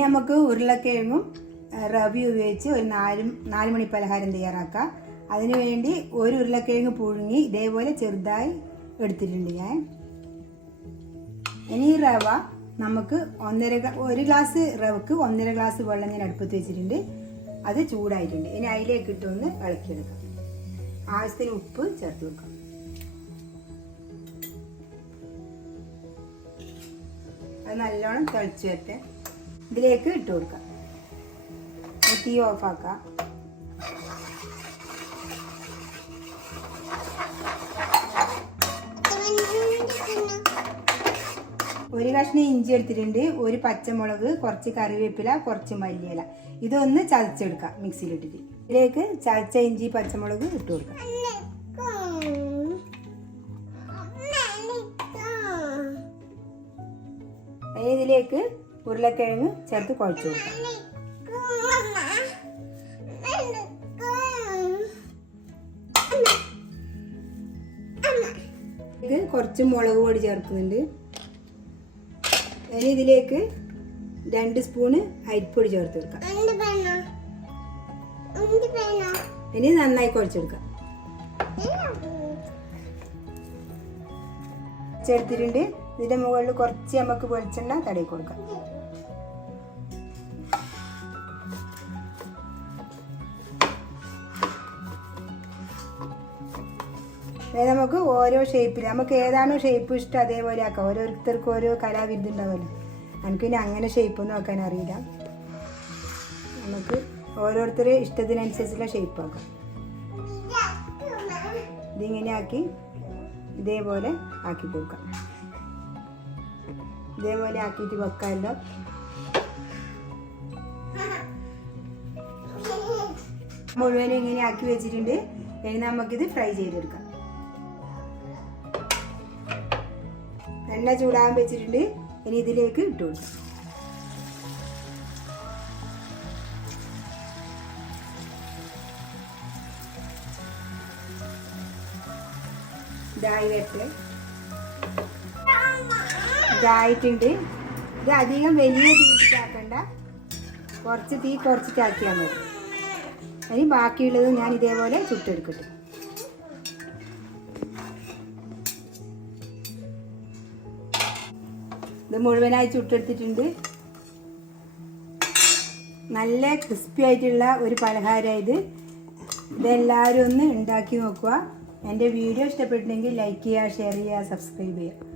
ഇനി നമുക്ക് ഉരുളക്കിഴങ്ങും റവി ഉപയോഗിച്ച് ഒരു 4 മണി പലഹാരം തയ്യാറാക്കാം. അതിനു വേണ്ടി ഒരു ഉരുളക്കിഴങ്ങ് പുഴുങ്ങി ഇതേപോലെ ചെറുതായി എടുത്തിട്ടുണ്ട് ഞാൻ. ഇനി റവ നമുക്ക് ഒരു ഗ്ലാസ് റവക്ക് 1.5 ഗ്ലാസ് വെള്ളം ഞാൻ അടുപ്പത്ത് വെച്ചിട്ടുണ്ട്. അത് ചൂടായിട്ടുണ്ട്. ഇനി അതിലേക്ക് ഇട്ടൊന്ന് ഇളക്കിയെടുക്കാം. ആവശ്യത്തിന് ഉപ്പ് ചേർത്ത് വെക്കാം. അത് നല്ലോണം തിളച്ച് വരട്ടെ. ഇതിലേക്ക് ഇട്ട് കൊടുക്കാം. തീ ഓഫാക്കാം. ഒരു കഷ്ണം ഇഞ്ചി എടുത്തിട്ടുണ്ട്, ഒരു പച്ചമുളക്, കുറച്ച് കറിവേപ്പില, കുറച്ച് മല്ലിയില. ഇതൊന്ന് ചതച്ചെടുക്കാം മിക്സിയിലിട്ടിട്ട്. ഇതിലേക്ക് ചതച്ച ഇഞ്ചി പച്ചമുളക് ഇട്ട് കൊടുക്കാം. ഇതിലേക്ക് ഉരുളക്കിഴങ്ങ് ചേർത്ത് കുഴച്ച് കൊടുക്കാം. ഇത് കുറച്ച് മുളക് പൊടി ചേർക്കുന്നുണ്ട്. ഇനി ഇതിലേക്ക് 2 സ്പൂണ് അരിപ്പൊടി ചേർത്ത് കൊടുക്കാം. ഇനി നന്നായി കുഴച്ചെടുക്കാം. ചേർത്തിട്ടുണ്ട്. ഇതിന്റെ മുകളിൽ കുറച്ച് നമുക്ക് വെളിച്ചെണ്ണ തടവി കൊടുക്കാം. നമുക്ക് ഓരോ ഷേപ്പിൽ നമുക്ക് ഏതാണോ ഷേപ്പ് ഇഷ്ടം അതേപോലെ ആക്കാം. ഓരോരുത്തർക്കും ഓരോ കലാവിരുദ്ധ ഉണ്ടാവുമല്ലോ. എനിക്ക് പിന്നെ അങ്ങനെ ഷേപ്പൊന്നും ആക്കാൻ അറിയില്ല. നമുക്ക് ഓരോരുത്തരുടെ ഇഷ്ടത്തിനനുസരിച്ചുള്ള ഷേപ്പ് ആക്കാം. ഇതിങ്ങനെ ആക്കി ഇതേപോലെ ആക്കി കൊടുക്കാം. ഇതേപോലെ ആക്കിയിട്ട് വെക്കാമല്ലോ. മുഴുവനും ഇങ്ങനെ ആക്കി വെച്ചിട്ടുണ്ട്. ഇനി നമുക്കിത് ഫ്രൈ ചെയ്തെടുക്കാം. എണ്ണ ചൂടാകാൻ വെച്ചിട്ടുണ്ട്. ഇനി ഇതിലേക്ക് ഇട്ട് കൊടുക്കാം. ഇതായിട്ടുണ്ട്. ഇത് അധികം വലിയ തീയിട്ടാക്കണ്ട, കുറച്ച് തീ കുറച്ചിട്ടാക്കിയാൽ മതി. ഇനി ബാക്കിയുള്ളത് ഞാൻ ഇതേപോലെ ചുട്ടെടുക്കട്ടെ. ഇത് മുഴുവനായി ചുട്ടെടുത്തിട്ടുണ്ട്. നല്ല ക്രിസ്പി ആയിട്ടുള്ള ഒരു പലഹാരമായത്. ഇതെല്ലാവരും ഒന്ന് ഉണ്ടാക്കി നോക്കുക. എൻ്റെ വീഡിയോ ഇഷ്ടപ്പെട്ടിട്ടുണ്ടെങ്കിൽ ലൈക്ക് ചെയ്യുക, ഷെയർ ചെയ്യുക, സബ്സ്ക്രൈബ് ചെയ്യുക.